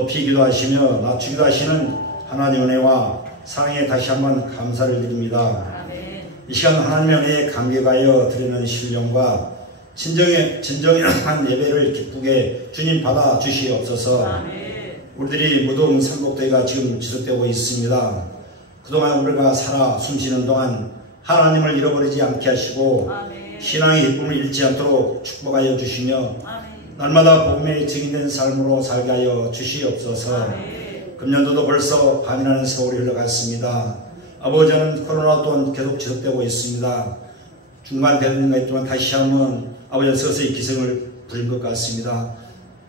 높이기도 하시며 낮추기도 하시는 하나님의 은혜와 사랑에 다시 한번 감사를 드립니다. 이 시간 하나님의 은혜에 감격하여 드리는 신령과 진정한 예배를 기쁘게 주님 받아 주시옵소서. 우리들이 무덤 산복대가 지금 지속되고 있습니다. 그동안 우리가 살아 숨쉬는 동안 하나님을 잃어버리지 않게 하시고 신앙의 기쁨을 잃지 않도록 축복하여 주시며 날마다 복음에 증인된 삶으로 살게 하여 주시옵소서. 금년도도 벌써 반이라는 세월이 흘러갔습니다. 아버지는 코로나 또한 계속 지속되고 있습니다. 중간되는 것 있지만 다시 한번 아버지는 서서히 기승을 부릴 것 같습니다.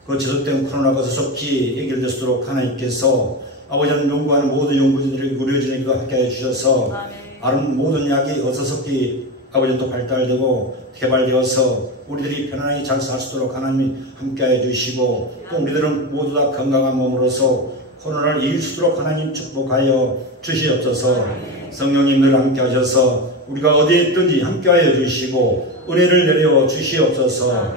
그 지속된 코로나가 속히 해결될 수 있도록 하나님께서 아버지는 연구하는 모든 연구진들에게 의료진에게도 함께해 주셔서 다른 모든 약이 어서속히 아버지는 또 발달되고 개발되어서 우리들이 편안하게 장사할 수 있도록 하나님이 함께해 주시고 또 우리들은 모두 다 건강한 몸으로서 코로나를 이길 수 있도록 하나님 축복하여 주시옵소서. 성령님 늘 함께 하셔서 우리가 어디에 있든지 함께하여 주시고 은혜를 내려 주시옵소서.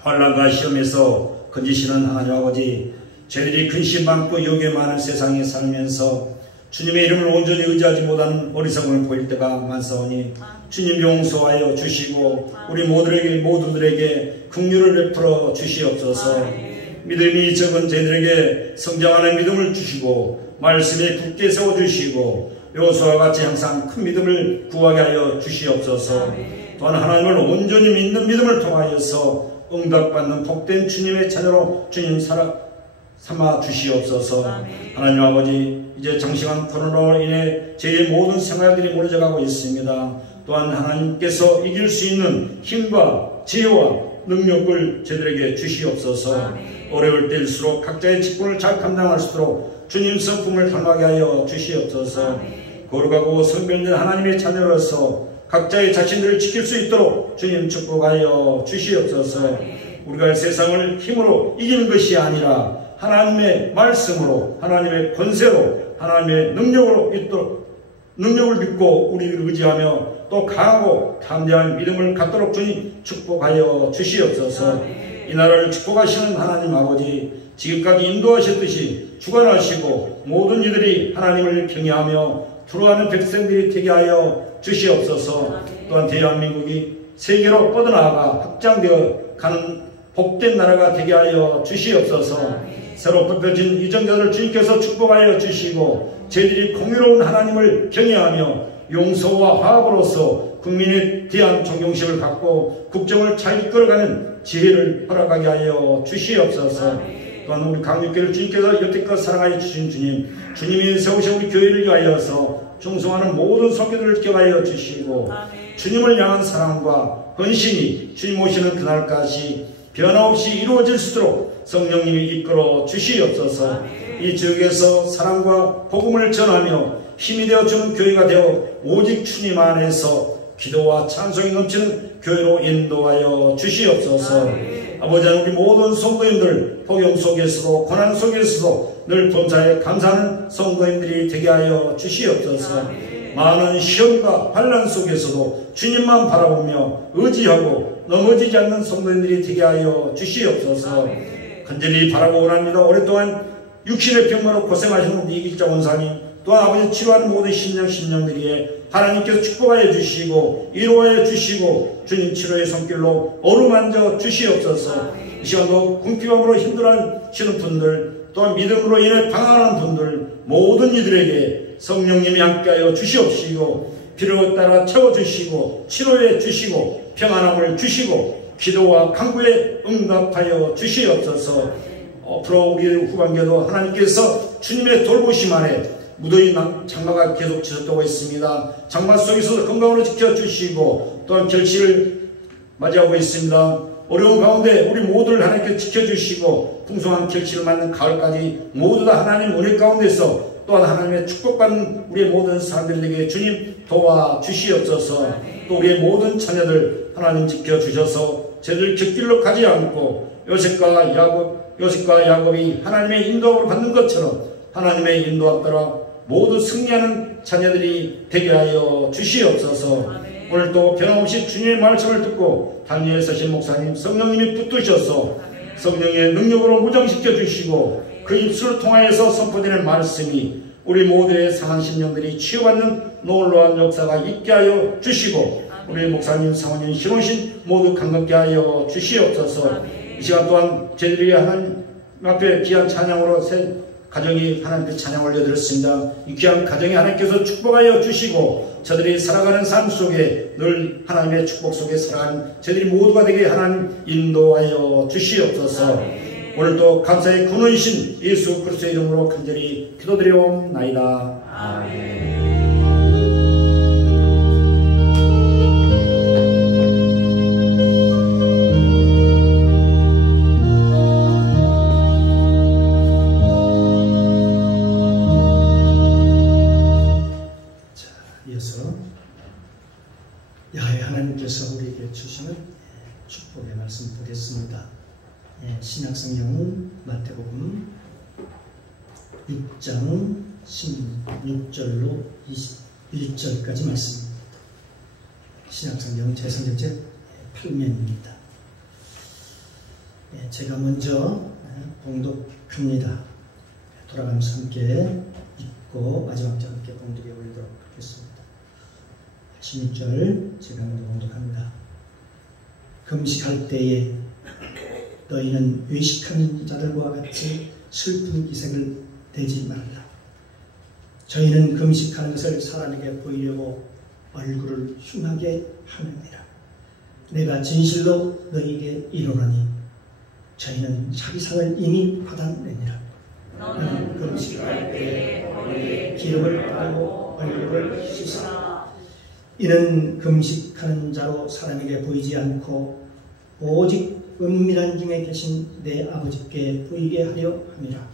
환난과 시험에서 건지시는 하나님 아버지, 저희들이 근심 많고 욕에 많은 세상에 살면서 주님의 이름을 온전히 의지하지 못하는 어리석음을 보일 때가 많사오니 주님 용서하여 주시고 우리 모두들에게 긍휼을 베풀어 주시옵소서. 믿음이 적은 저희들에게 성장하는 믿음을 주시고 말씀에 굳게 세워주시고 여호수아와 같이 항상 큰 믿음을 구하게 하여 주시옵소서. 또한 하나님을 온전히 믿는 믿음을 통하여서 응답받는 복된 주님의 자녀로 주님 삼아 주시옵소서. 하나님 아버지, 이제 장시간 코로나로 인해 저희의 모든 생활들이 무너져가고 있습니다. 또한 하나님께서 이길 수 있는 힘과 지혜와 능력을 저희들에게 주시옵소서. 어려울 때일수록 각자의 직분을 잘 감당할 수 있도록 주님 성품을 닮아게 하여 주시옵소서. 거룩하고 성별된 하나님의 자녀로서 각자의 자신들을 지킬 수 있도록 주님 축복하여 주시옵소서. 우리가 세상을 힘으로 이기는 것이 아니라 하나님의 말씀으로, 하나님의 권세로, 하나님의 능력으로 있도록, 능력을 믿고 우리를 의지하며 또 강하고 담대한 믿음을 갖도록 주님 축복하여 주시옵소서. 이 나라를 축복하시는 하나님 아버지, 지금까지 인도하셨듯이 주관하시고 모든 이들이 하나님을 경외하며 들어가는 백성들이 되게 하여 주시옵소서. 또한 대한민국이 세계로 뻗어나가 확장되어 가는 복된 나라가 되게 하여 주시옵소서. 새로 뽑혀진 이정자들 주님께서 축복하여 주시고 저희들이 공의로운 하나님을 경외하며 용서와 화합으로서 국민에 대한 존경심을 갖고 국정을 잘 이끌어가는 지혜를 허락하게 하여 주시옵소서. 또한 우리 강육교회를 주님께서 여태껏 사랑하여 주신 주님이 세우신 우리 교회를 위하여서 충성하는 모든 성도들을 기억하여 주시고 주님을 향한 사랑과 헌신이 주님 오시는 그날까지 변함없이 이루어질 수 있도록 성령님이 이끌어 주시옵소서. 이 지역에서 사랑과 복음을 전하며 힘이 되어주는 교회가 되어 오직 주님 안에서 기도와 찬송이 넘치는 교회로 인도하여 주시옵소서. 아버지 하나님, 우리 모든 성도님들 폭염 속에서도 고난 속에서도 늘 범사에 감사하는 성도님들이 되게 하여 주시옵소서. 많은 시험과 환난 속에서도 주님만 바라보며 의지하고 넘어지지 않는 성도님들이 되게 하여 주시옵소서. 간절히 바라고 원합니다. 오랫동안 육신의 병마로 고생하시는 이길자 원사님, 또한 아버지 치료하는 모든 신령들이 하나님께서 축복하여 주시고 이루어여 주시고 주님 치료의 손길로 어루만져 주시옵소서. 이 시간도 궁핍함으로 힘들어하시는 분들, 또한 믿음으로 인해 방황하는 분들 모든 이들에게 성령님이 함께하여 주시옵시고 필요에 따라 채워주시고 치료해 주시고 평안함을 주시고 기도와 간구에 응답하여 주시옵소서. 앞으로 우리 후반기에도 하나님께서 주님의 돌보심 아래 무더위 장마가 계속 지속되고 있습니다. 장마 속에서도 건강으로 지켜주시고 또한 결실을 맞이하고 있습니다. 어려운 가운데 우리 모두를 하나님께 지켜주시고 풍성한 결실을 맞는 가을까지 모두 다 하나님 은혜 가운데서 또한 하나님의 축복받는 우리의 모든 사람들에게 주님 도와주시옵소서. 또 우리의 모든 자녀들 하나님 지켜주셔서 저들 곁길로 가지 않고 요셉과 야곱이 하나님의 인도함을 받는 것처럼 하나님의 인도함 따라 모두 승리하는 자녀들이 되게 하여 주시옵소서. 오늘도 변함없이 주님의 말씀을 듣고 단위에 서신 목사님 성령님이 붙드셔서 성령의 능력으로 무장시켜 주시고 그 입술을 통하여서 선포되는 말씀이 우리 모두의 상한 심령들이 치유받는 놀라운 역사가 있게 하여 주시고 우리 목사님, 사모님, 신혼신 모두 강건케 하여 주시옵소서. 이 시간 또한 저희들이 하나님 앞에 귀한 찬양으로 새 가정이 하나님께 찬양 올려드렸습니다. 이 귀한 가정이 하나님께서 축복하여 주시고 저들이 살아가는 삶 속에 늘 하나님의 축복 속에 살아가는 저희들이 모두가 되게 하나님 인도하여 주시옵소서. 오늘도 감사의 근원이신 예수 그리스도의 이름으로 간절히 기도드려옵나이다. 아멘. 하나님께서 우리에게 주시는 축복의 말씀 보겠습니다. 신약성경은 마태복음 6장 16절로 21절까지 말씀입니다. 신약성경 제3제 8면입니다. 제가 먼저 봉독합니다. 돌아가면서 함께 읽고 마지막 절 함께 봉독해 올리도록 하겠습니다. 16절 제가 먼저 봉독합니다. 금식할 때에 너희는 외식하는 자들과 같이 슬픈 기색을 내지 말라. 저희는 금식하는 것을 사람에게 보이려고 얼굴을 흉하게 하느니라. 내가 진실로 너희에게 이르노니 저희는 자기 상을 이미 받아내니라. 너는 금식할 때에 머리에 기름을 바르고 얼굴을 씻으라. 이는 금식하는 자로 사람에게 보이지 않고 오직 은밀한 중에 계신 내 아버지께 보이게 하려 함이라.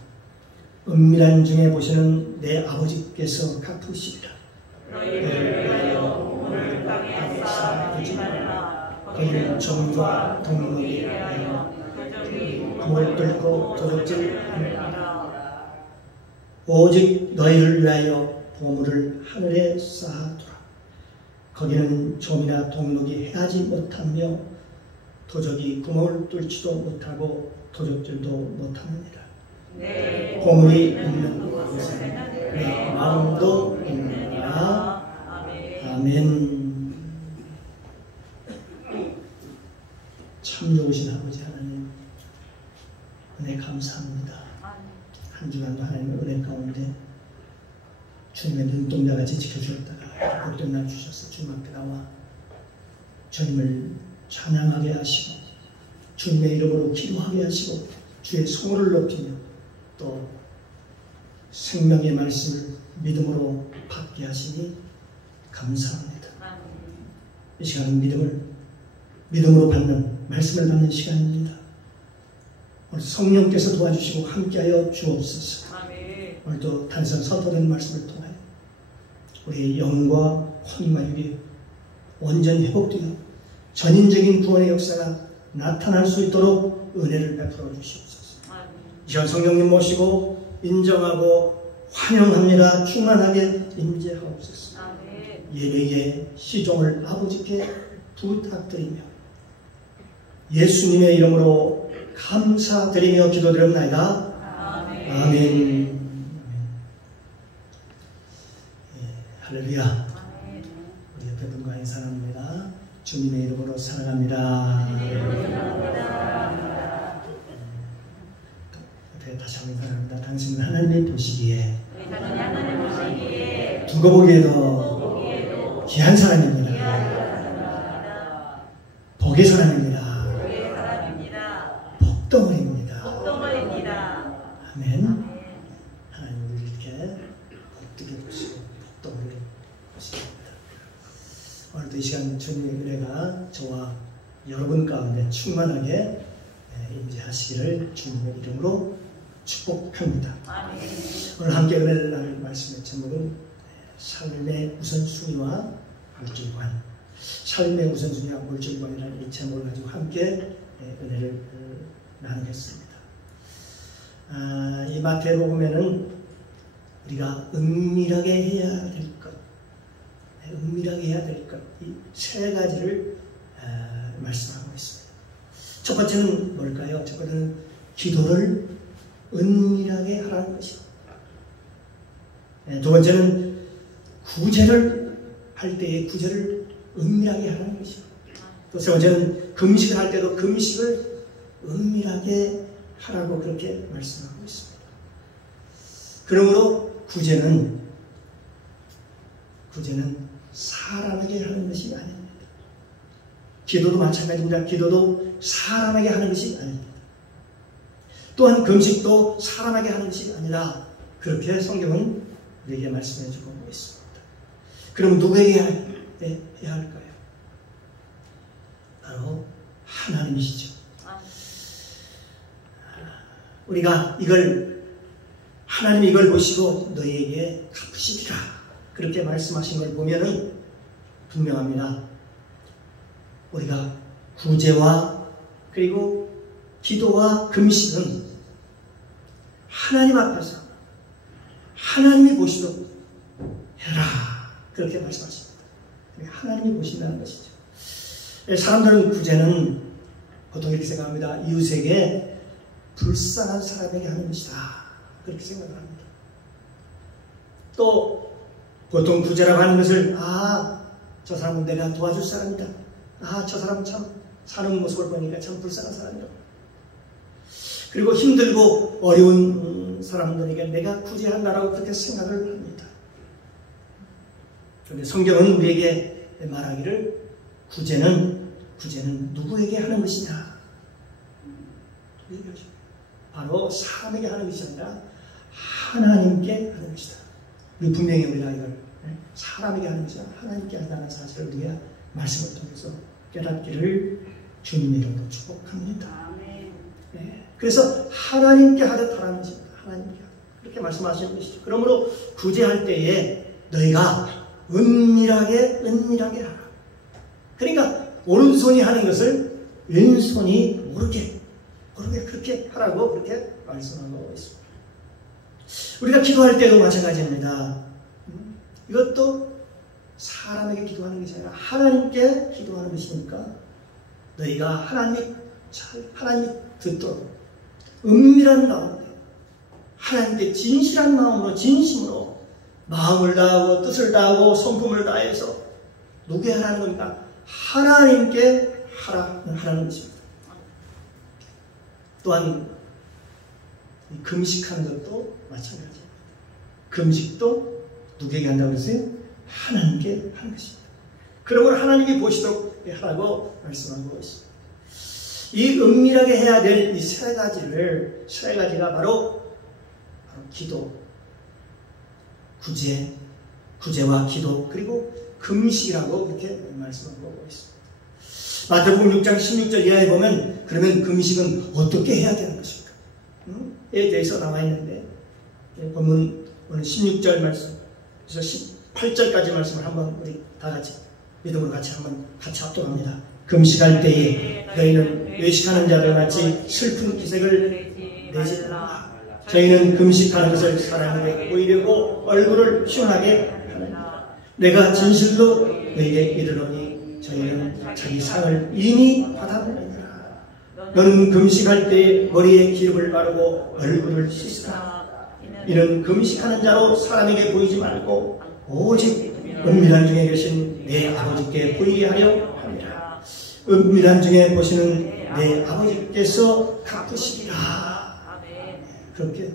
은밀한 중에 보시는 내 아버지께서 갚으시리라. 너희를 위하여 우물을 땅에 쌓지 말라. 거기는 점과 동물이 위하여 그물 뚫고 도둑질하느니라. 오직 너희를 위하여 보물을 하늘에 쌓아두라. 거기는 좀이나 동록이 해하지 못하며 도적이 구멍을 뚫지도 못하고 도적질도 못하느니라. 보물이 있는 곳에 내 마음도 있느니라. 아멘. 참 좋으신 아버지 하나님, 은혜 감사합니다. 한 주간도 하나님의 은혜 가운데 주님의 눈동자같이 지켜주셨다가 복된 날 주셔서 주님 앞에 나와 주님을 찬양하게 하시고 주님의 이름으로 기도하게 하시고 주의 성호를 높이며 또 생명의 말씀을 믿음으로 받게 하시니 감사합니다. 이 시간은 믿음으로 받는 말씀을 받는 시간입니다. 오늘 성령께서 도와주시고 함께하여 주옵소서. 오늘도 단선 선포된 말씀을 통하여 우리의 영과 혼과 육이 온전히 회복되어 전인적인 구원의 역사가 나타날 수 있도록 은혜를 베풀어 주시옵소서. 이 시간 성령님 모시고 인정하고 환영합니다. 충만하게 임재하옵소서. 예배의 시종을 아버지께 부탁드리며 예수님의 이름으로 감사드리며 기도드립니다. 아멘. 할렐루야. 우리 옆에 분과 인사합니다. 주님의 이름으로 사랑합니다. 옆에 다시 한번 사랑합니다. 당신은 하나님이 보시기에 두고 보기에도 귀한 사람입니다. 복의 사람입니다. 복덩어리입니다. 아멘. 하나님 이렇게 복되게 보시고 복덩어리를 보십니다. 오늘도 이 시간 주님의 은혜가 저와 여러분 가운데 충만하게 임재하시기를 주님의 이름으로 축복합니다. 오늘 함께 은혜를 나눌 말씀의 제목은 삶의 우선순위와 물질관, 삶의 우선순위와 물질관이라는 이 제목을 가지고 함께 은혜를 나누겠습니다. 이 마태복음에는 우리가 은밀하게 해야 될 것, 은밀하게 해야 될 것, 이 세 가지를 말씀하고 있습니다. 첫 번째는 뭘까요? 첫 번째는 기도를 은밀하게 하라는 것이고, 두 번째는 구제를 할 때의 구제를 은밀하게 하라는 것이고, 또 세 번째는 금식을 할 때도 금식을 은밀하게 하라고 그렇게 말씀하고 있습니다. 그러므로 구제는 사람에게 하는 것이 아닙니다. 기도도 마찬가지입니다. 기도도 사람에게 하는 것이 아닙니다. 또한 금식도 사람에게 하는 것이 아니라 그렇게 성경은 우리에게 말씀해 주고 있습니다. 그럼 누구에게 해야 할까요? 바로 하나님이시죠. 우리가 하나님이 이걸 보시고 너희에게 갚으시리라 그렇게 말씀하신 걸 보면은 분명합니다. 우리가 구제와 그리고 기도와 금식은 하나님 앞에서 하나님이 보시도록 해라 그렇게 말씀하십니다. 하나님이 보신다는 것이죠. 사람들은 구제는 보통 이렇게 생각합니다. 이웃에게 불쌍한 사람에게 하는 것이다 그렇게 생각을 합니다. 또 보통 구제라고 하는 것을 저 사람은 내가 도와줄 사람이다. 저 사람 참 사는 모습을 보니까 참 불쌍한 사람이다. 그리고 힘들고 어려운 사람들에게 내가 구제한다라고 그렇게 생각을 합니다. 그런데 성경은 우리에게 말하기를 구제는 누구에게 하는 것이냐? 바로 사람에게 하는 것이 아니라 하나님께 하는 것이다. 우리 분명히 우리가 이걸 사람에게 하는 것이 아니라 하나님께 한다는 사실을 우리가 말씀을 통해서 깨닫기를 주님의 이름으로 축복합니다. 네. 그래서 하나님께 하듯 하라는 것입니다. 하나님께 하듯. 그렇게 말씀하시는 것이죠. 그러므로 구제할 때에 너희가 은밀하게 하라. 그러니까 오른손이 하는 것을 왼손이 모르게 그렇게 하라고 그렇게 말씀하고 있습니다. 우리가 기도할 때도 마찬가지입니다. 이것도 사람에게 기도하는 것이 아니라 하나님께 기도하는 것이니까 너희가 하나님이 듣도록 은밀한 가운데 하나님께 진실한 마음으로 진심으로 마음을 다하고 뜻을 다하고 성품을 다해서 누구에 하라는 겁니까? 하나님께 하라는 것입니다. 또한 금식하는 것도 마찬가지입니다. 금식도 누구에게 한다고 그랬어요? 하나님께 하는 것입니다. 그러므로 하나님이 보시도록 하라고 말씀하고 있습니다. 이 은밀하게 해야 될 이 세 가지가 바로 기도, 구제와 기도, 그리고 금식이라고 그렇게 말씀하고 있습니다. 마태복음 6장 16절 이하에 보면 그러면 금식은 어떻게 해야 되는 것입니까? 에 대해서 나와 있는데 본문 오늘 16절 말씀, 그래서 18절까지 말씀을 한번 우리 다 같이 믿음으로 같이 합독합니다. 금식할 때에 너희는 외식하는 자들 같이 슬픈 기색을 내지 말라. 저희는 금식하는 것을 사람에게 보이려고 얼굴을 흉하게 하느니라. 내가 진실로 너희에게 이르노니 저희는 자기 상을 이미 받았느니라. 너는 금식할 때에 머리에 기름을 바르고 얼굴을 씻으라. 이는 금식하는 자로 사람에게 보이지 말고 오직 은밀한 중에 계신 내 아버지께 보이게 하려 합니다. 은밀한 중에 보시는 내 아버지께서 갚으시리라. 그렇게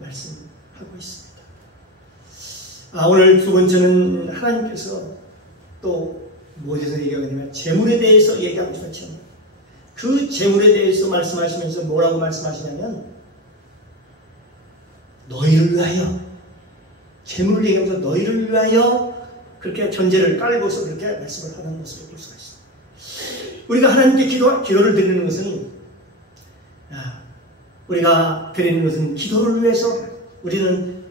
말씀하고 있습니다. 오늘 두 번째는 하나님께서 또 무엇에서 얘기하냐면 재물에 대해서 얘기하고 있죠. 그 재물에 대해서 말씀하시면서 뭐라고 말씀하시냐면 너희를 위하여, 재물을 얘기하면서 너희를 위하여 그렇게 전제를 깔고서 그렇게 말씀을 하는 모습을 볼 수가 있습니다. 우리가 하나님께 기도를 드리는 것은 기도를 위해서, 우리는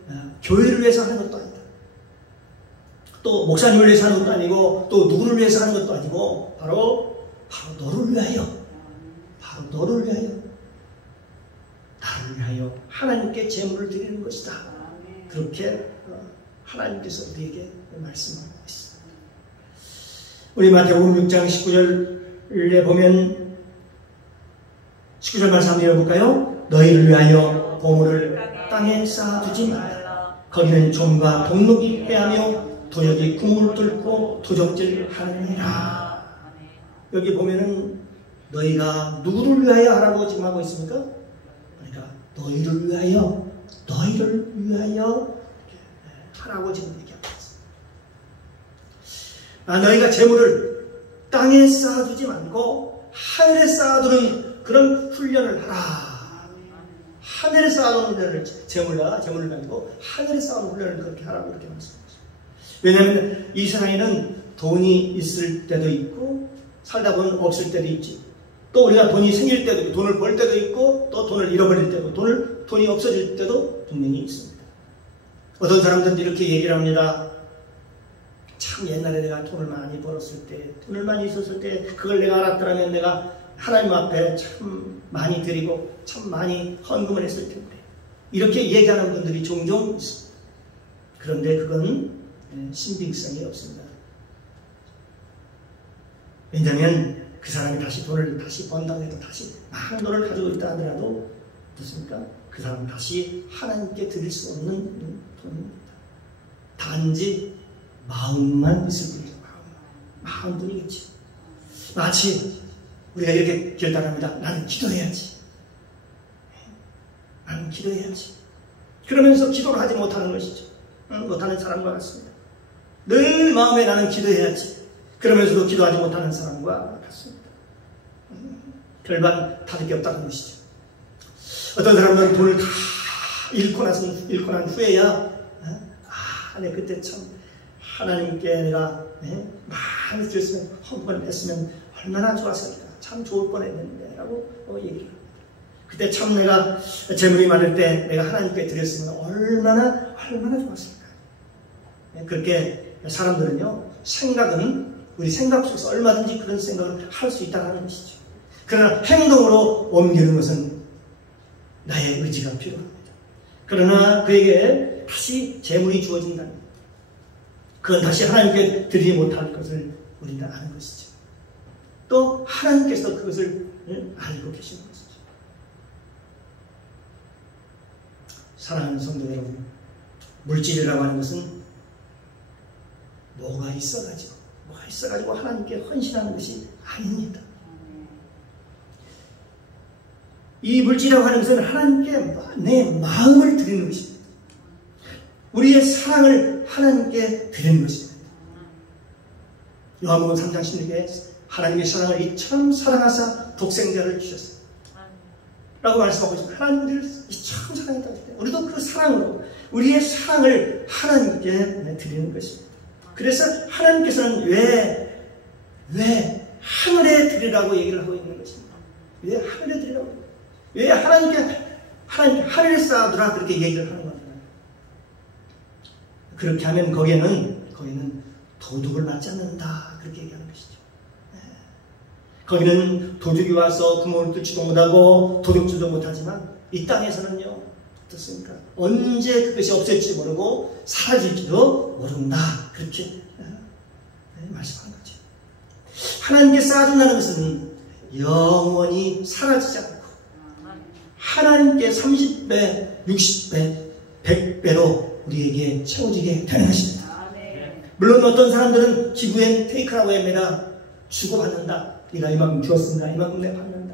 교회를 위해서 하는 것도 아니다. 또 목사님을 위해서 하는 것도 아니고 또 누구를 위해서 하는 것도 아니고 바로 너를 위하여, 나를 위하여 하나님께 제물을 드리는 것이다. 그렇게 하나님께서 우리에게 말씀하고 있습니다. 우리 마태복음 6장 19절에 보면 19절 말씀 한번 읽어볼까요? 너희를 위하여 보물을 땅에 쌓아두지 말라. 거기는 좀과 동록이 패하며 도적이 궁을 뚫고 도적질하느니라. 여기 보면은 너희가 누구를 위하여 하라고 지금 하고 있습니까? 그러니까 너희를 위하여 하라고 지금 얘기하고 있습니다. 너희가 재물을 땅에 쌓아두지 말고 하늘에 쌓아두는 그런 훈련을 하라. 하늘에 쌓아두는 훈련을, 재물을 가지고 하늘에 쌓아두는 훈련을 그렇게 하라고 이렇게 말씀합니다. 왜냐하면 이 세상에는 돈이 있을 때도 있고 살다 보면 없을 때도 있지. 또 우리가 돈이 생길 때도 있고 돈을 벌 때도 있고 또 돈을 잃어버릴 때도 돈이 없어질 때도 분명히 있습니다. 어떤 사람들은 이렇게 얘기를 합니다. 참 옛날에 내가 돈을 많이 벌었을 때, 돈을 많이 있었을 때 그걸 내가 알았더라면 내가 하나님 앞에 참 많이 드리고 참 많이 헌금을 했을 텐데, 이렇게 얘기하는 분들이 종종 있습니다. 그런데 그건 신빙성이 없습니다. 왜냐하면 그 사람이 다시 돈을 다시 번다고 해도 다시 많은 돈을 가지고 있다 하더라도 어떻습니까? 그 사람은 다시 하나님께 드릴 수 없는 돈입니다. 단지 마음만 있을 뿐이죠. 마음뿐이겠지. 마치 우리가 이렇게 결단합니다. 나는 기도해야지. 나는 기도해야지. 그러면서 기도를 하지 못하는 것이죠. 못하는 사람과 같습니다. 늘 마음에 나는 기도해야지. 그러면서도 기도하지 못하는 사람과 같습니다. 별반 다를 게 없다는 것이죠. 어떤 사람은 돈을 다 잃고 난 후에야 내가 그때 참 하나님께 내가 많이 드렸으면 헌금을 했으면 얼마나 좋았을까, 참 좋을 뻔했는데 라고 얘기를 합니다. 그때 참 내가 재물이 많을 때 내가 하나님께 드렸으면 얼마나 좋았을까. 그렇게 사람들은요, 생각은 우리 생각 속에서 얼마든지 그런 생각을 할 수 있다는 것이죠. 그러나 행동으로 옮기는 것은 나의 의지가 필요합니다. 그러나 그에게 다시 재물이 주어진다면 그건 다시 하나님께 드리지 못할 것을 우리가 아는 것이죠. 또 하나님께서 그것을 알고 계시는 것이죠. 사랑하는 성도 여러분, 물질이라고 하는 것은 뭐가 있어가지고 하나님께 헌신하는 것이 아닙니다. 이 물질이라고 하는 것은 하나님께 내 마음을 드리는 것입니다. 우리의 사랑을 하나님께 드리는 것입니다. 요한복음 3장 16에 하나님의 사랑을 이처럼 사랑하사 독생자를 주셨어요. 라고 말씀하고 있습니다. 하나님을 이처럼 사랑했다고 했을 때 우리도 그 사랑으로 우리의 사랑을 하나님께 드리는 것입니다. 그래서 하나님께서는 왜 하늘에 드리라고 얘기를 하고 있는 것입니다. 왜 하늘에 드리라고, 왜 하나님께 하늘에 쌓아두라 그렇게 얘기를 하는 겁니다. 그렇게 하면 거기에는 도둑을 맞지 않는다 그렇게 얘기하는 것이죠. 거기는 도둑이 와서 구멍을 뚫지도 못하고 도둑질도 못하지만 이 땅에서는요, 어떻습니까? 언제 그것이 없을지 모르고 사라질지도 모른다 그렇게 말씀하는 거죠. 하나님께 쌓아준다는 것은 영원히 사라지지 않고 하나님께 30배, 60배, 100배로 우리에게 채워지게 되는 것입니다. 물론 어떤 사람들은 기부엔 테이크라고 합니다. 주고받는다. 네가 이만큼 주었습니다. 이만큼 내가 받는다.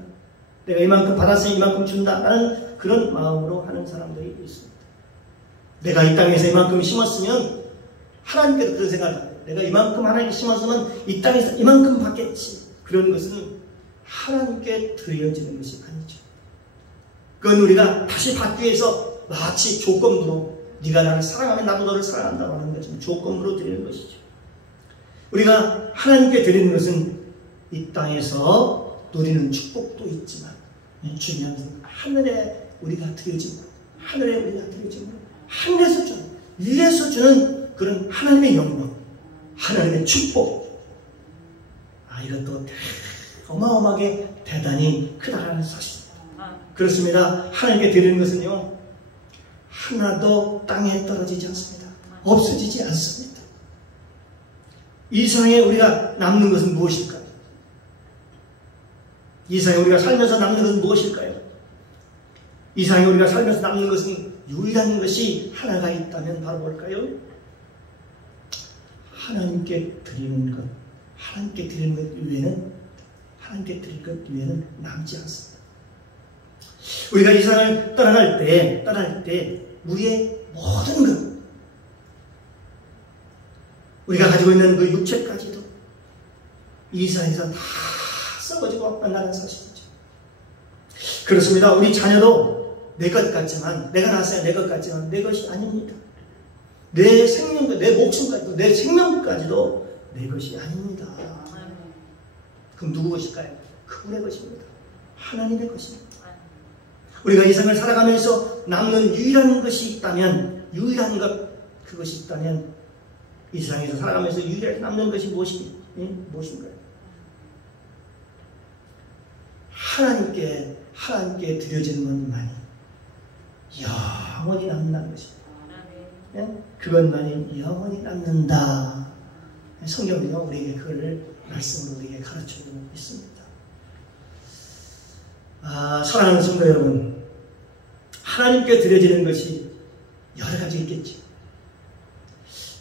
내가 이만큼 받았으니 이만큼 준다. 라는 그런 마음으로 하는 사람들이 있습니다. 내가 이 땅에서 이만큼 심었으면 하나님께도 그런 생각을 해요. 내가 이만큼 하나님께 심었으면 이 땅에서 이만큼 받겠지. 그런 것은 하나님께 드려지는 것이 아니죠. 그건 우리가 다시 받기 위해서 마치 조건부로 네가 나를 사랑하면 나도 너를 사랑한다고 하는 것처럼 조건부로 드리는 것이죠. 우리가 하나님께 드리는 것은 이 땅에서 누리는 축복도 있지만 중요한 것은 하늘에 우리가 드려진 것, 하늘에서 주는, 위에서 주는 그런 하나님의 영광, 하나님의 축복, 이것도 어마어마하게 대단히 크다는 사실입니다. 그렇습니다. 하나님께 드리는 것은요, 하나도 땅에 떨어지지 않습니다. 없어지지 않습니다. 이 세상에 우리가 남는 것은 무엇일까요? 이 세상에 우리가 살면서 남는 것은 무엇일까요? 이 세상에 우리가 살면서 남는 것은 유일한 것이 하나가 있다면 바로 뭘까요? 하나님께 드리는 것, 하나님께 드리는 것 외에는 남지 않습니다. 우리가 이 세상을 떠나갈 때 우리의 모든 것, 우리가 가지고 있는 그 육체까지도 이 세상에서 다 썩어지고 만나는 사실이죠. 그렇습니다. 우리 자녀도 내 것 같지만, 내가 낳았어야 내 것 같지만 내 것이 아닙니다. 내 생명과 내 목숨까지도, 내 생명까지도 내 것이 아닙니다. 그럼 누구 것일까요? 그분의 것입니다. 하나님의 것입니다. 우리가 이 생을 살아가면서 남는 유일한 것이 있다면, 유일한 것, 그것이 있다면 이 세상에서 살아가면서 유일하게 남는 것이 무엇인가요? 하나님께 드려지는 것만이 영원히 남는다는 것입니다. 그것만이 영원히 남는다. 성경은요, 우리에게 그걸 말씀으로 우리에게 가르쳐주고 있습니다. 사랑하는 성도 여러분, 하나님께 드려지는 것이 여러 가지 있겠지.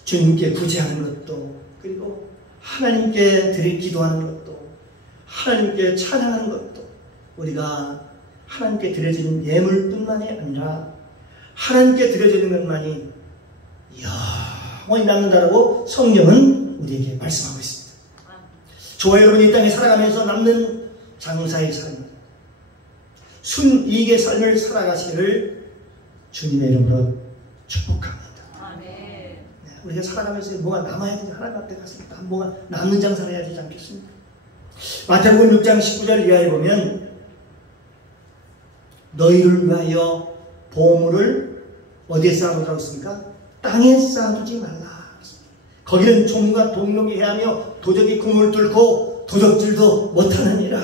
주님께 구제하는 것도, 그리고 하나님께 기도하는 것도, 하나님께 찬양하는 것도, 우리가 하나님께 드려지는 예물뿐만이 아니라 하나님께 드려지는 것만이 영원히 남는다라고 성경은 우리에게 말씀하고 있습니다. 저와 여러분이 이 땅에 살아가면서 남는 장사의 삶, 순이익의 삶을 살아가시기를 주님의 이름으로 축복합니다. 우리가 살아가면서 뭐가 남아야 되지, 하나님 앞에 가서 뭐가 남는 장사를 해야 되지 않겠습니까? 마태복음 6장 19절 이하에 보면 너희를 위하여 보물을 어디에 쌓아두라고 했습니까? 땅에 쌓아두지 말라. 거기는 종과 동록이 해하며 도적이 구멍을 뚫고 도적질도 못하느니라.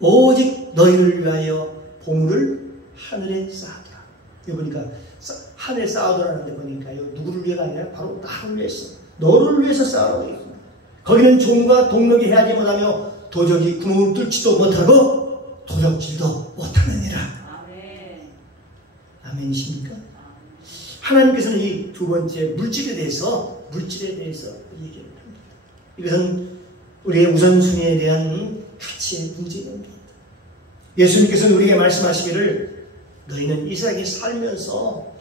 오직 너희를 위하여 보물을 하늘에 쌓아두라. 여기 보니까 하늘에 쌓아두라는데 보니까요, 누구를 위해가 아니라 바로 나를 위해서, 너를 위해서 쌓아라고 얘기합니다. 거기는 종과 동록이 해하지 못하며 도적이 구멍을 뚫지도 못하고 도적질도 못하느니라. 아멘이십니까? 하나님께서는 이 두 번째 물질에 대해서 얘기를 합니다. 이것은 우리의 우선순위에 대한 가치의 문제입니다. 예수님께서는 우리에게 말씀하시기를 너희는 이 세상에 살면서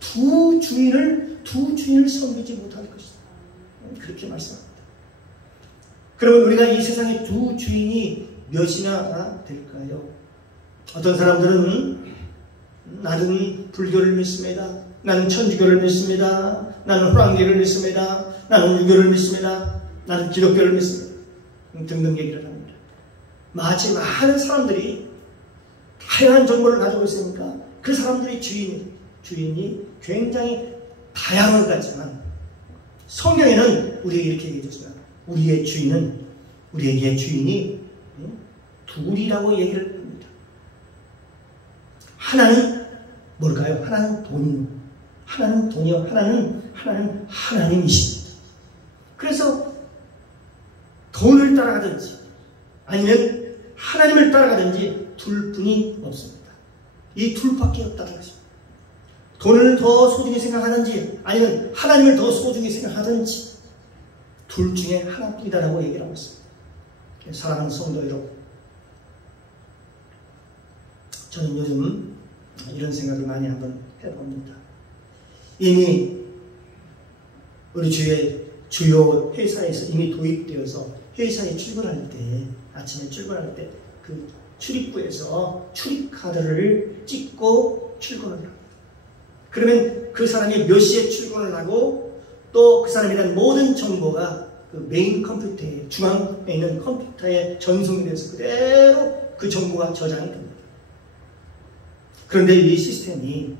두 주인을 섬기지 못할 것이다. 그렇게 말씀합니다. 그러면 우리가 이 세상의 두 주인이 몇이나 될까요? 어떤 사람들은 나는 불교를 믿습니다. 나는 천주교를 믿습니다. 나는 호랑교를 믿습니다. 나는 유교를 믿습니다. 나는 기독교를 믿습니다. 등등 얘기를 합니다. 마치 많은 사람들이 다양한 정보를 가지고 있으니까 그 사람들의 주인이 굉장히 다양한 것 같지만 성경에는 우리에게 이렇게 얘기해 줬습니다. 우리에게 주인이 둘이라고 얘기를 합니다. 하나는 뭘까요? 하나는 돈이요. 하나는 하나님이십니다. 그래서 돈을 따라가든지 아니면 하나님을 따라가든지 둘뿐이 없습니다. 이 둘밖에 없다는 것입니다. 돈을 더 소중히 생각하든지 아니면 하나님을 더 소중히 생각하든지 둘 중에 하나뿐이다라고 얘기를 하고 있습니다. 사랑하는 성도 여러분, 저는 요즘 이런 생각을 많이 한번 해봅니다. 이미 우리 주요 회사에서 이미 도입되어서 회사에 출근할 때, 아침에 출근할 때 그 출입구에서 출입카드를 찍고 출근을 합니다. 그러면 그 사람이 몇 시에 출근을 하고 또 그 사람에 대한 모든 정보가 그 메인 컴퓨터에, 중앙에 있는 컴퓨터에 전송이 돼서 그대로 그 정보가 저장이 됩니다. 그런데 이 시스템이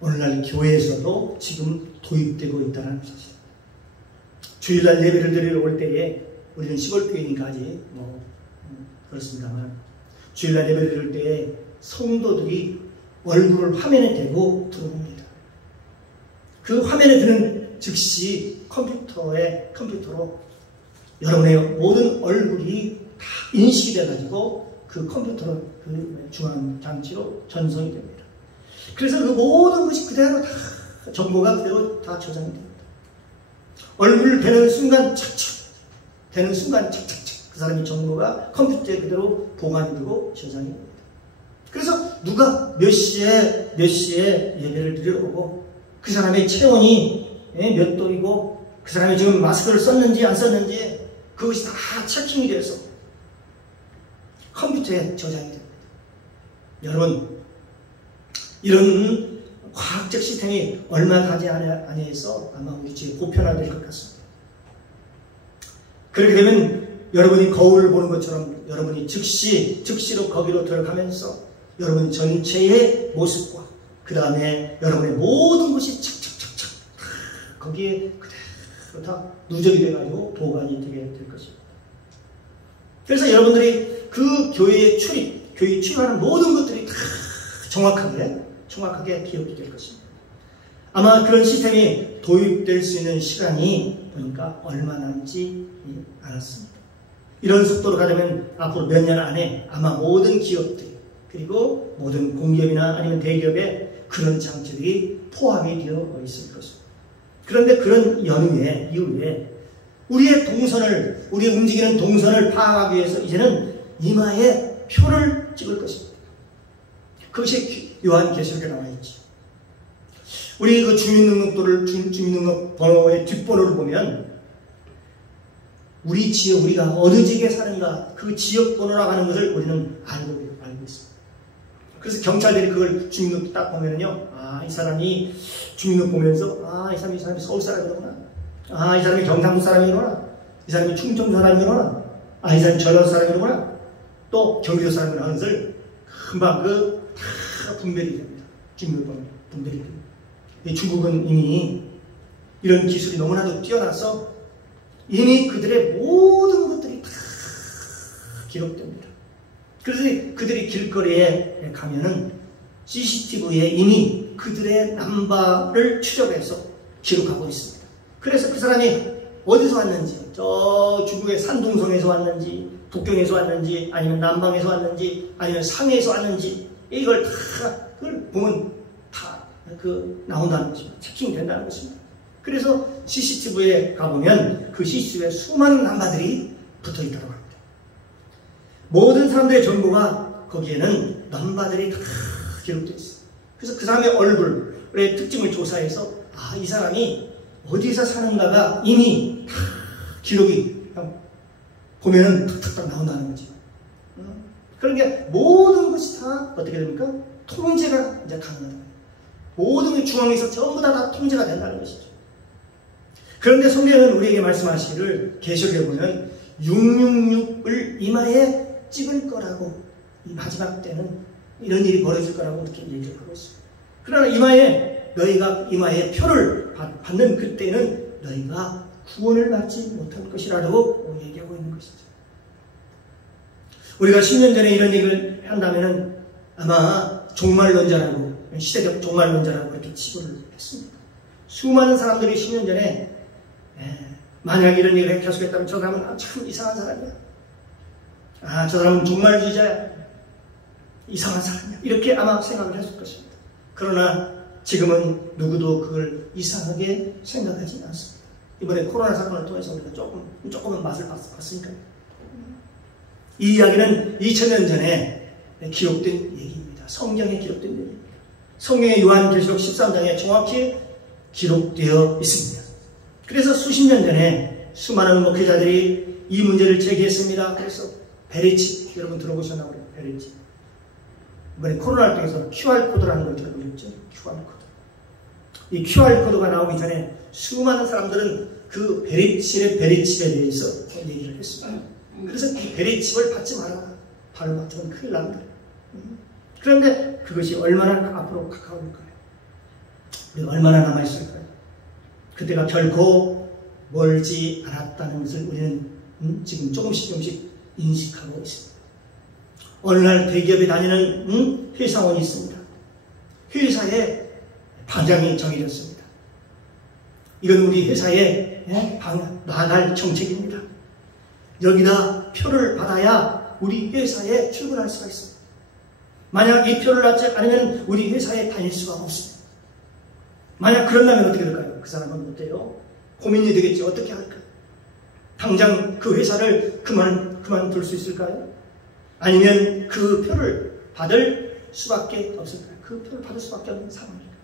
오늘날 교회에서도 지금 도입되고 있다는 사실. 주일날 예배를 드리러 올 때에 우리는 시골교회니까 아직 그렇습니다만 주일날 예배를 드릴 때에 성도들이 얼굴을 화면에 대고 들어옵니다. 그 화면에 드는 즉시 컴퓨터로 여러분의 모든 얼굴이 다 인식이 돼가지고 그 그 컴퓨터로 그 중앙 장치로 전송이 됩니다. 그래서 그 모든 것이 그대로 다 정보가 그대로 다 저장이 됩니다. 얼굴 되는 순간 착착 되는 순간 착착착 그 사람의 정보가 컴퓨터에 그대로 보관이 되고 저장이 됩니다. 그래서 누가 몇 시에 예배를 드리러 오고 그 사람의 체온이 몇 도이고 그 사람이 지금 마스크를 썼는지 안 썼는지 그것이 다 체킹이 돼서 컴퓨터에 저장이 됩니다. 여러분, 이런 과학적 시스템이 얼마 가지 아니해서 아마 우리 집에 보편화될 것 같습니다. 그렇게 되면 여러분이 거울을 보는 것처럼 여러분이 즉시로 거기로 들어가면서 여러분 전체의 모습과 그 다음에 여러분의 모든 것이 착착착착 거기에 그대로 다 누적이 돼가지고 보관이 되게 될 것입니다. 그래서 여러분들이 그 교회에 교회에 출입하는 모든 것들이 다 정확하게 기억이 될 것입니다. 아마 그런 시스템이 도입될 수 있는 시간이 보니까 얼마 남지 않았습니다. 이런 속도로 가려면 앞으로 몇 년 안에 아마 모든 기업들 그리고 모든 공기업이나 아니면 대기업에 그런 장치들이 포함이 되어 있을 것입니다. 그런데 그런 이후에 우리의 움직이는 동선을 파악하기 위해서 이제는 이마에 표를 찍을 것입니다. 그것이 요한계시록에 나와 있죠. 우리 그 주민등록 번호의 뒷번호를 보면 우리 지역, 우리가 어느 지역에 사는가 그 지역 번호라고 하는 것을 우리는 알고 있습니다. 그래서 경찰들이 그걸 주민등록 딱 보면은요, 이 사람이 주민등록 보면서 이 사람이 서울 사람이구나, 이 사람이 경상도 사람이구나, 이 사람이 충청도 사람이구나, 이 사람이 전라도 사람이구나, 또 경기도 사람이구나 하는 것을 금방 다 분별이 됩니다. 주민등록 분별이 됩니다. 중국은 이미 이런 기술이 너무나도 뛰어나서 이미 그들의 모든 것들이 다 기록됩니다. 그래서 그들이 길거리에 가면은 CCTV에 이미 그들의 남바를 추적해서 기록하고 있습니다. 그래서 그 사람이 어디서 왔는지, 저 중국의 산둥성에서 왔는지, 북경에서 왔는지, 아니면 남방에서 왔는지, 아니면 상해에서 왔는지, 이걸 다 그걸 보면 다 나온다는 것입니다. 체킹이 된다는 것입니다. 그래서 CCTV에 가보면 그 CCTV에 수많은 남바들이 붙어 있다고 합니다. 모든 사람들의 정보가 거기에는 넘바들이 다 기록되어 있어요. 그래서 그 사람의 얼굴의 특징을 조사해서 이 사람이 어디서 사는가가 이미 다 기록이 보면은 탁탁탁 나온다는 거죠. 그러니까 모든 것이 다 어떻게 됩니까? 통제가 이제 가능하다. 모든 중앙에서 전부 다 통제가 된다는 것이죠. 그런데 성경은 우리에게 말씀하시기를 계시록에 보면 666을 이마에 찍을 거라고, 이 마지막 때는 이런 일이 벌어질 거라고 이렇게 얘기를 하고 있습니다. 그러나 너희가 이마에 표를 받는 그때는 너희가 구원을 받지 못할 것이라고 얘기하고 있는 것이죠. 우리가 10년 전에 이런 얘기를 한다면은 아마 종말론자라고, 시대적 종말론자라고 그렇게 치부를 했습니다. 수많은 사람들이 10년 전에 만약 이런 얘기를 계속했다면 저 사람은 참 이상한 사람이야. 저 사람은 종말주의자야. 이상한 사람이야. 이렇게 아마 생각을 했을 것입니다. 그러나 지금은 누구도 그걸 이상하게 생각하지 않습니다. 이번에 코로나 사건을 통해서 우리가 조금은 맛을 봤으니까요. 이 이야기는 2000년 전에 기록된 얘기입니다. 성경에 기록된 얘기입니다. 성경의 요한계시록 13장에 정확히 기록되어 있습니다. 그래서 수십 년 전에 수많은 목회자들이 이 문제를 제기했습니다. 그래서 베리칩, 여러분 들어보셨나요? 베리칩. 이번에 코로나를 통해서 QR코드라는 걸 들어보셨죠? QR코드. 이 QR코드가 나오기 전에 수많은 사람들은 그 베리칩에 대해서 얘기를 했습니다. 그래서 이 베리칩을 받지 마라. 바로 받으면 큰일 납니다. 그런데 그것이 얼마나 앞으로 가까울까요? 우리가 얼마나 남아있을까요? 그때가 결코 멀지 않았다는 것을 우리는 지금 조금씩 인식하고 있습니다. 어느 날 대기업에 다니는 회사원이 있습니다. 회사에 방향이 정해졌습니다. 이건 우리 회사의 나갈 정책입니다. 여기다 표를 받아야 우리 회사에 출근할 수가 있습니다. 만약 이 표를 받지 않으면 우리 회사에 다닐 수가 없습니다. 만약 그런다면 어떻게 될까요? 그 사람은 어때요? 고민이 되겠지. 어떻게 할까요? 당장 그 회사를 그만둘 수 있을까요? 아니면 그 표를 받을 수밖에 없을까요? 그 표를 받을 수밖에 없는 상황입니다.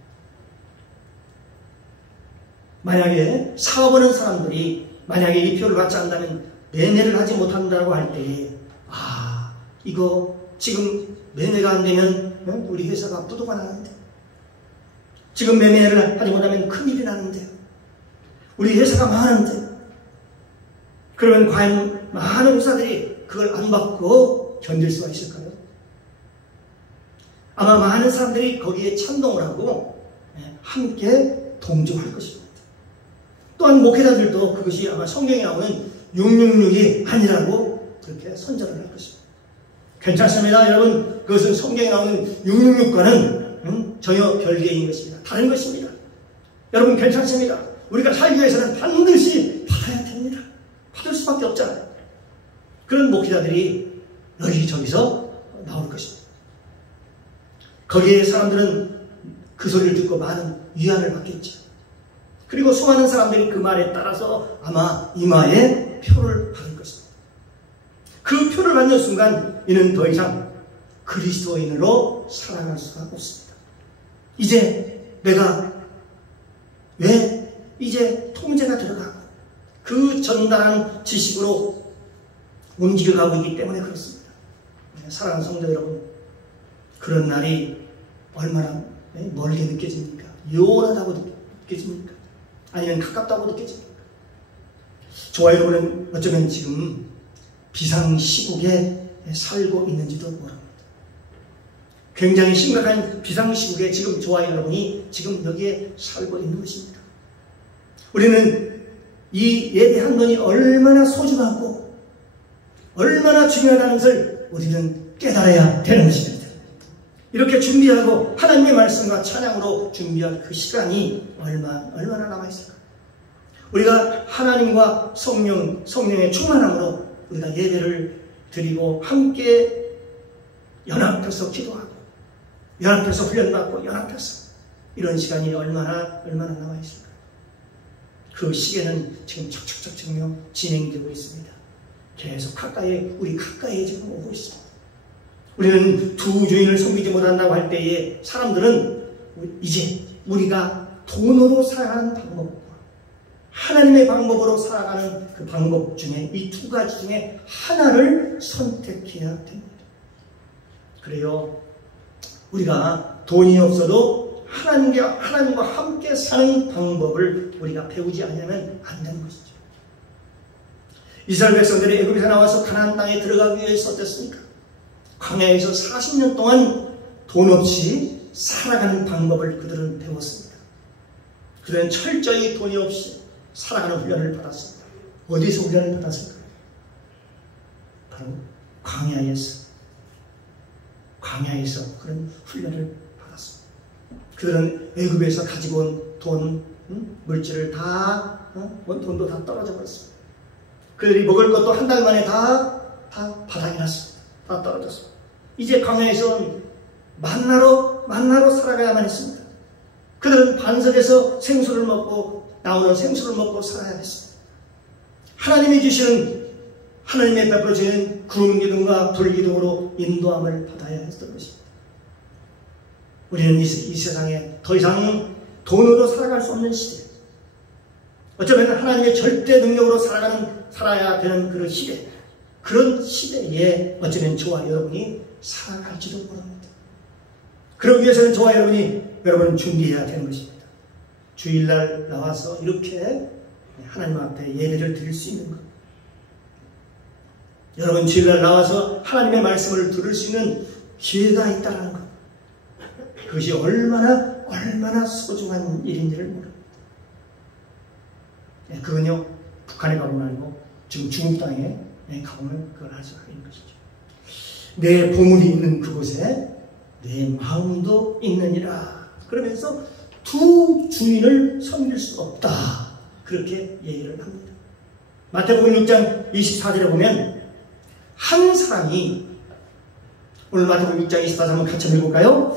만약에 사업하는 사람들이 만약에 이 표를 받지 않는다면 매매를 하지 못한다고 할 때에 이거 지금 매매가 안 되면 우리 회사가 부도가 나는데, 지금 매매를 하지 못하면 큰일이 나는데, 우리 회사가 망하는데, 그러면 과연 많은 회사들이 그걸 안 받고 견딜 수가 있을까요? 아마 많은 사람들이 거기에 찬동을 하고 함께 동조할 것입니다. 또한 목회자들도 그것이 아마 성경에 나오는 666이 아니라고 그렇게 선전을 할 것입니다. 괜찮습니다. 여러분, 그것은 성경에 나오는 666과는 전혀 별개인 것입니다. 다른 것입니다. 여러분, 괜찮습니다. 우리가 살기 위해서는 반드시 받아야 됩니다. 받을 수밖에 없잖아요. 그런 목회자들이 여기저기서 나올 것입니다. 거기에 사람들은 그 소리를 듣고 많은 위안을 받겠죠. 그리고 수많은 사람들이 그 말에 따라서 아마 이마에 표를 받을 것입니다. 그 표를 받는 순간 이는 더 이상 그리스도인으로 살아갈 수가 없습니다. 이제 내가 왜 이제 통제가 들어가고 그 전달한 지식으로 움직여가고 있기 때문에 그렇습니다. 사랑하는 성도 여러분, 그런 날이 얼마나 멀게 느껴집니까? 요란하다고 느껴집니까? 아니면 가깝다고 느껴집니까? 저와 여러분은 어쩌면 지금 비상시국에 살고 있는지도 모릅니다. 굉장히 심각한 비상시국에 지금 저와 여러분이 지금 여기에 살고 있는 것입니다. 우리는 이 예배 한 번이 얼마나 소중하고 얼마나 중요하다는 것을 우리는 깨달아야 되는 것입니다. 이렇게 준비하고 하나님의 말씀과 찬양으로 준비할 그 시간이 얼마나 남아있을까? 우리가 하나님과 성령의 충만함으로 우리가 예배를 드리고 함께 연합해서 기도하고 연합해서 훈련받고 연합해서 이런 시간이 얼마나 남아있을까? 그 시계는 지금 척척척 진행되고 있습니다. 계속 우리 가까이에 지금 오고 있습니다. 우리는 두 주인을 섬기지 못한다고 할 때에 사람들은 이제 우리가 돈으로 살아가는 방법과 하나님의 방법으로 살아가는 그 방법 중에 이 두 가지 중에 하나를 선택해야 됩니다. 그래요. 우리가 돈이 없어도 하나님과 함께 사는 방법을 우리가 배우지 않으면 안 되는 것이죠. 이스라엘 백성들이 애굽에서 나와서 가나안 땅에 들어가기 위해서 어땠습니까? 광야에서 40년 동안 돈 없이 살아가는 방법을 그들은 배웠습니다. 그들은 철저히 돈이 없이 살아가는 훈련을 받았습니다. 어디서 훈련을 받았을까요? 바로 광야에서 그런 훈련을 받았습니다. 그들은 애굽에서 가지고 온 돈, 물질을 돈도 다 떨어져 버렸습니다. 그들이 먹을 것도 한 달 만에 다 바닥이 났습니다. 다 떨어졌습니다. 이제 광야에서는 만나로 살아가야만 했습니다. 그들은 반석에서 생수를 먹고 나오는 생수를 먹고 살아야 했습니다. 하나님이 주시는 하나님의 베풀어 주는 구름 기둥과 불 기둥으로 인도함을 받아야 했던 것입니다. 우리는 이 세상에 더 이상 돈으로 살아갈 수 없는 시대, 어쩌면 하나님의 절대 능력으로 살아야 되는 그런 시대, 그런 시대에 어쩌면 저와 여러분이 살아갈지도 모릅니다. 그러기 위해서는 저와 여러분 준비해야 되는 것입니다. 주일날 나와서 이렇게 하나님 앞에 예배를 드릴 수 있는 것, 여러분 주일날 나와서 하나님의 말씀을 들을 수 있는 기회가 있다는 것, 그것이 얼마나 소중한 일인지를 모릅니다. 그건요, 북한에 가보면 아니고 지금 중국 땅에 가보면 그걸 할 수가 있는 것이죠. 내 보물이 있는 그곳에 내 마음도 있느니라. 그러면서 두 주인을 섬길 수 없다. 그렇게 얘기를 합니다. 마태복음 6장 24절에 보면 한 사람이, 오늘 마태복음 6장 24절 한번 같이 읽어볼까요?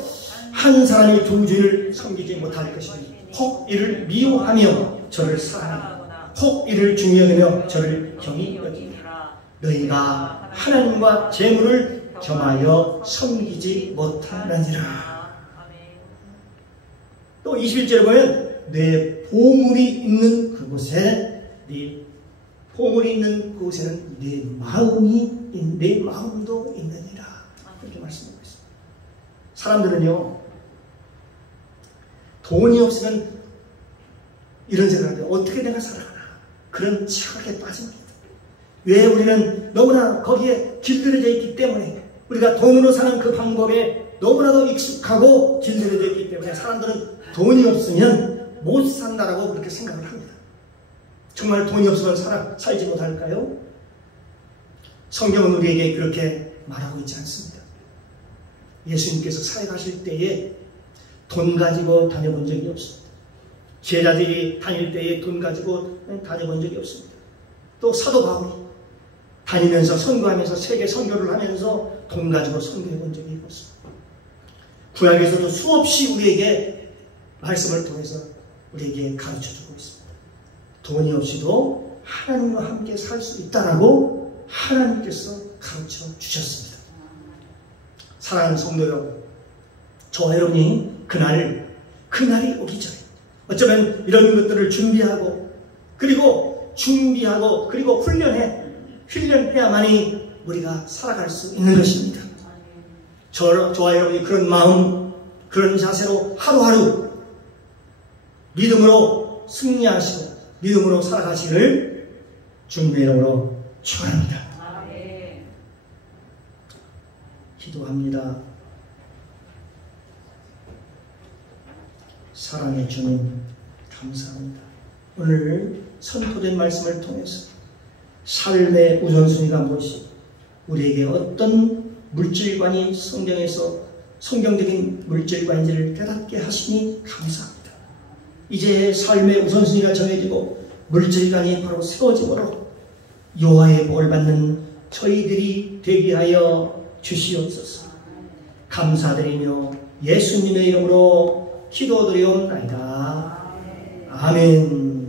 한 사람이 두 주를 섬기지 못할 것이니 혹 이를 미워하며 저를 사랑하고 혹 이를 중히 여기며 저를 경히 여기니라. 너희가 하나님과 재물을 겸하여 섬기지 못하느니라. 또 21절에 보면 내 보물이 있는 그곳에, 네 보물이 있는 그곳에는 내 마음도 있느니라. 그렇게 말씀하고 있습니다. 사람들은요, 돈이 없으면 이런 생각을 해요. 어떻게 내가 살아가나. 그런 착각에 빠집니다. 왜? 우리는 너무나 거기에 길들여져 있기 때문에, 우리가 돈으로 사는 그 방법에 너무나도 익숙하고 길들여져 있기 때문에 사람들은 돈이 없으면 못 산다라고 그렇게 생각을 합니다. 정말 돈이 없으면 살지 못할까요? 성경은 우리에게 그렇게 말하고 있지 않습니다. 예수님께서 사역하실 때에 돈 가지고 다녀본 적이 없습니다. 제자들이 다닐 때에 돈 가지고 다녀본 적이 없습니다. 또 사도 바울이 다니면서 선교하면서 세계 선교를 하면서 돈 가지고 선교해 본 적이 없습니다. 구약에서도 수없이 우리에게 말씀을 통해서 우리에게 가르쳐주고 있습니다. 돈이 없이도 하나님과 함께 살 수 있다라고 하나님께서 가르쳐 주셨습니다. 사랑하는 성도 여러분, 저와 여러분이 그날이 오기 전에 어쩌면 이런 것들을 준비하고 그리고 훈련해야만이 우리가 살아갈 수 있는 것입니다. 저와 여러분이 그런 마음, 그런 자세로 하루하루 믿음으로 승리하시고 믿음으로 살아가시기를 주님의 이름으로 축원합니다. 기도합니다. 사랑의 주님, 감사합니다. 오늘 선포된 말씀을 통해서 삶의 우선순위가 무엇이, 우리에게 어떤 물질관이 성경에서 성경적인 물질관인지를 깨닫게 하시니 감사합니다. 이제 삶의 우선순위가 정해지고 물질관이 바로 세워지므로 여호와의 복을 받는 저희들이 되게 하여 주시옵소서. 감사드리며 예수님의 이름으로 기도드리옵나이다. 아멘.